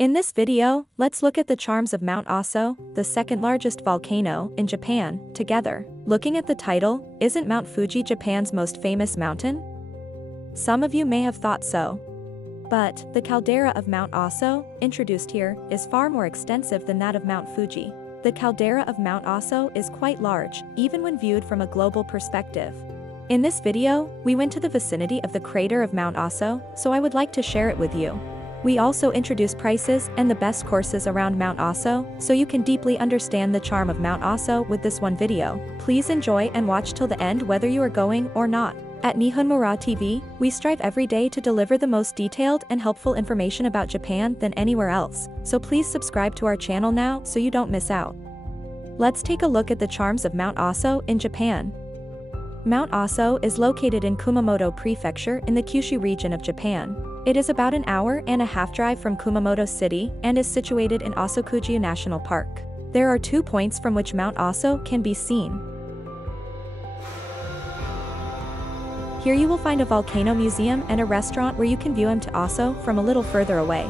In this video, let's look at the charms of Mt.Aso, the second largest volcano in Japan, together. Looking at the title, isn't Mount Fuji Japan's most famous mountain? Some of you may have thought so. But the caldera of Mt.Aso, introduced here, is far more extensive than that of Mount Fuji. The caldera of Mt.Aso is quite large, even when viewed from a global perspective. In this video, we went to the vicinity of the crater of Mt.Aso, so I would like to share it with you. We also introduce prices and the best courses around Mt.Aso, so you can deeply understand the charm of Mt.Aso with this one video. Please enjoy and watch till the end whether you are going or not. At Nihonmura TV, we strive every day to deliver the most detailed and helpful information about Japan than anywhere else, so please subscribe to our channel now so you don't miss out. Let's take a look at the charms of Mt.Aso in Japan. Mt.Aso is located in Kumamoto Prefecture in the Kyushu region of Japan. It is about an hour and a half drive from Kumamoto City and is situated in Asakusa National Park. There are 2 points from which Mt.Aso can be seen. Here you will find a volcano museum and a restaurant where you can view Mt.Aso from a little further away.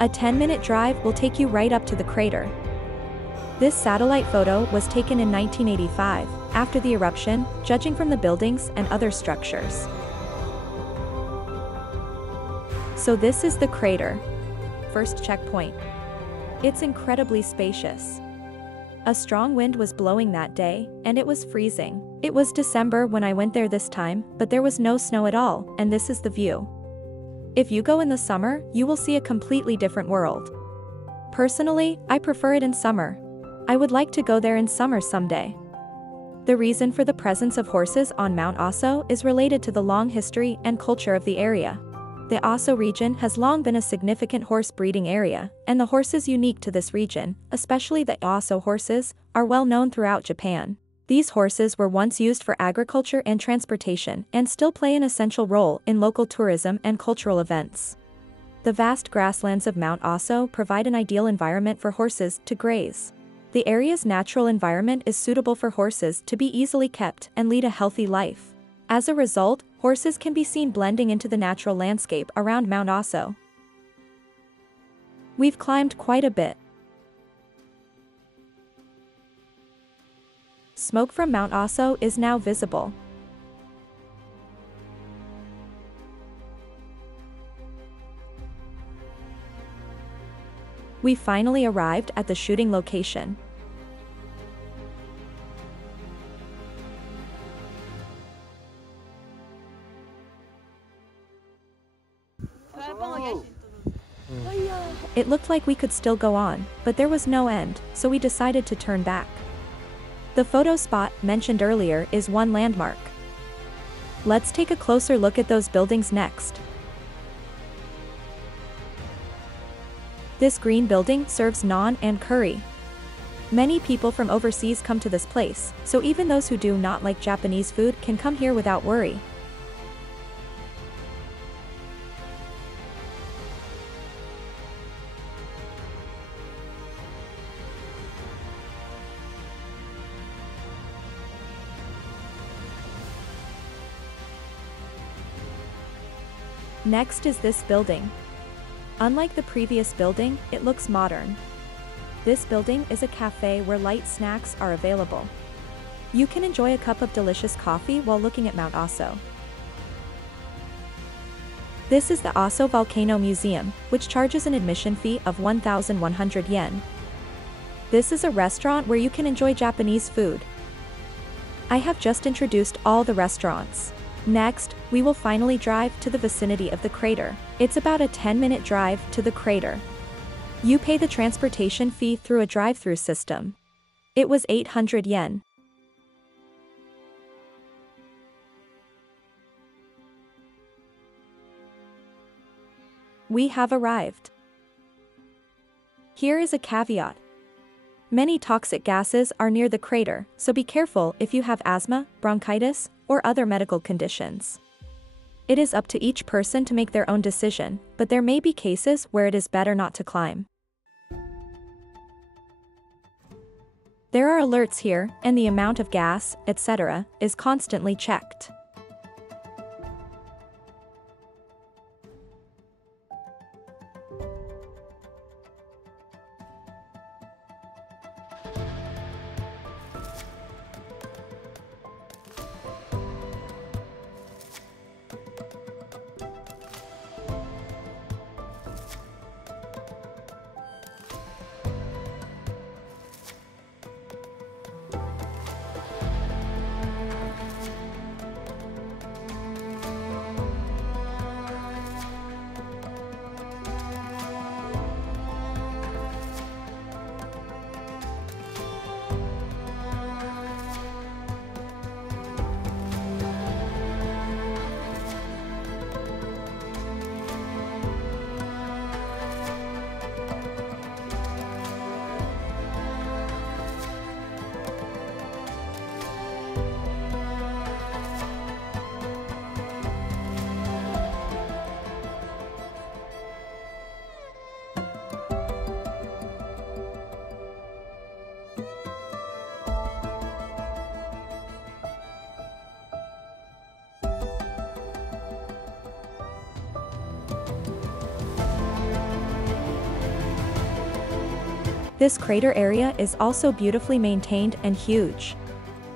A 10-minute drive will take you right up to the crater. This satellite photo was taken in 1985, after the eruption, judging from the buildings and other structures. So this is the crater. First checkpoint. It's incredibly spacious. A strong wind was blowing that day, and it was freezing. It was December when I went there this time, but there was no snow at all, and this is the view. If you go in the summer, you will see a completely different world. Personally, I prefer it in summer. I would like to go there in summer someday. The reason for the presence of horses on Mt.Aso is related to the long history and culture of the area. The Aso region has long been a significant horse breeding area, and the horses unique to this region, especially the Aso horses, are well known throughout Japan. These horses were once used for agriculture and transportation and still play an essential role in local tourism and cultural events. The vast grasslands of Mt.Aso provide an ideal environment for horses to graze. The area's natural environment is suitable for horses to be easily kept and lead a healthy life. As a result, horses can be seen blending into the natural landscape around Mt.Aso. We've climbed quite a bit. Smoke from Mt.Aso is now visible. We finally arrived at the shooting location. It looked like we could still go on, but there was no end, so we decided to turn back. The photo spot mentioned earlier is one landmark. Let's take a closer look at those buildings next. This green building serves naan and curry. Many people from overseas come to this place, so even those who do not like Japanese food can come here without worry. Next is this building. Unlike the previous building, it looks modern. This building is a cafe where light snacks are available. You can enjoy a cup of delicious coffee while looking at Mt.Aso. This is the Aso Volcano Museum, which charges an admission fee of 1,100 yen. This is a restaurant where you can enjoy Japanese food. I have just introduced all the restaurants. Next, we will finally drive to the vicinity of the crater. It's about a 10-minute drive to the crater. You pay the transportation fee through a drive-through system. It was 800 yen. We have arrived. Here is a caveat. Many toxic gases are near the crater, so be careful if you have asthma, bronchitis, or other medical conditions. It is up to each person to make their own decision, but there may be cases where it is better not to climb. There are alerts here, and the amount of gas, etc., is constantly checked. This crater area is also beautifully maintained and huge.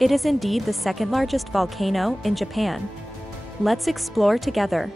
It is indeed the second largest volcano in Japan. Let's explore together.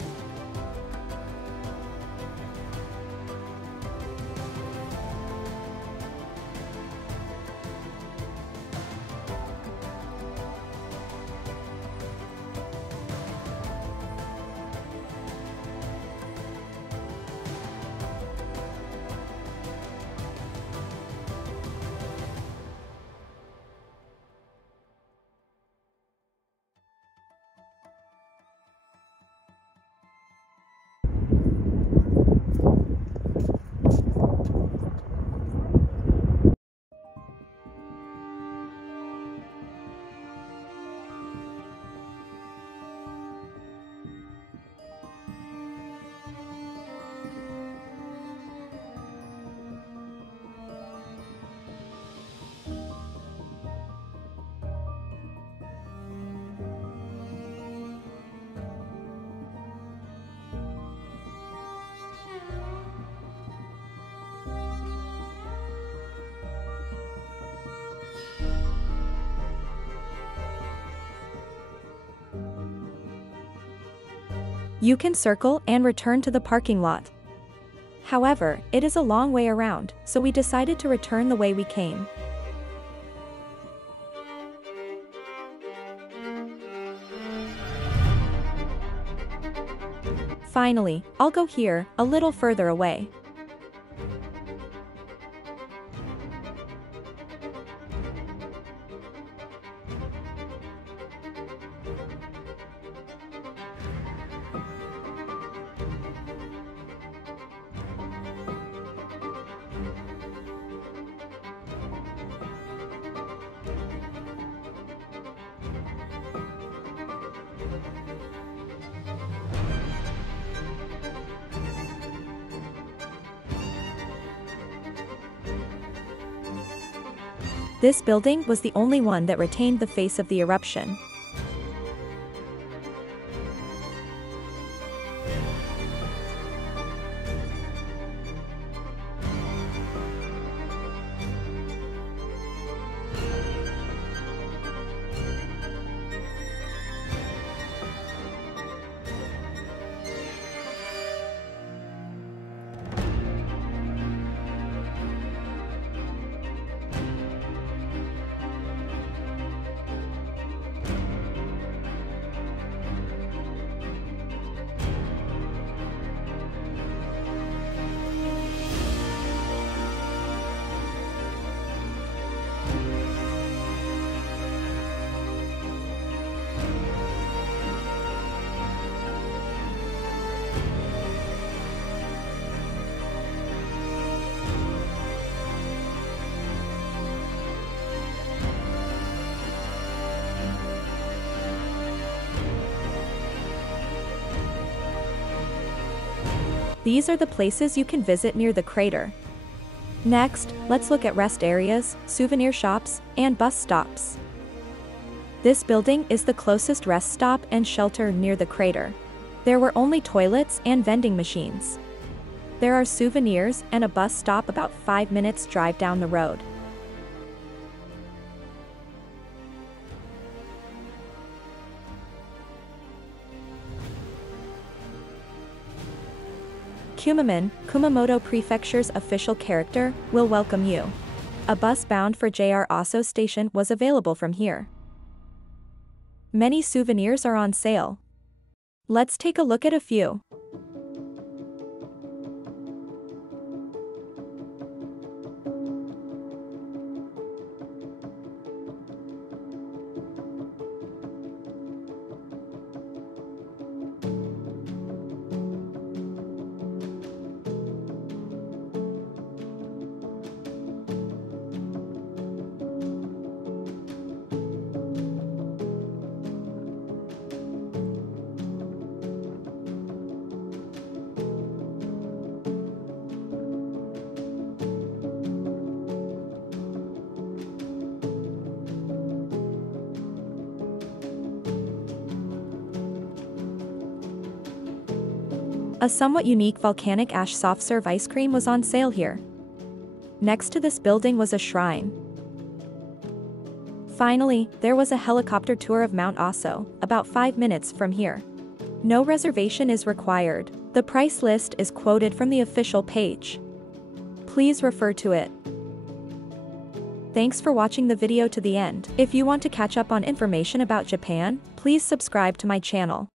You can circle and return to the parking lot. However, it is a long way around, so we decided to return the way we came. Finally, I'll go here, a little further away. This building was the only one that retained the face of the eruption. These are the places you can visit near the crater. Next, let's look at rest areas, souvenir shops, and bus stops. This building is the closest rest stop and shelter near the crater. There were only toilets and vending machines. There are souvenirs and a bus stop about 5 minutes drive down the road. Kumamoto Prefecture's official character, will welcome you. A bus bound for Mt.Aso station was available from here. Many souvenirs are on sale. Let's take a look at a few. A somewhat unique volcanic ash soft serve ice cream was on sale here. Next to this building was a shrine. Finally, there was a helicopter tour of Mt.Aso, about 5 minutes from here. No reservation is required. The price list is quoted from the official page. Please refer to it. Thanks for watching the video to the end. If you want to catch up on information about Japan, please subscribe to my channel.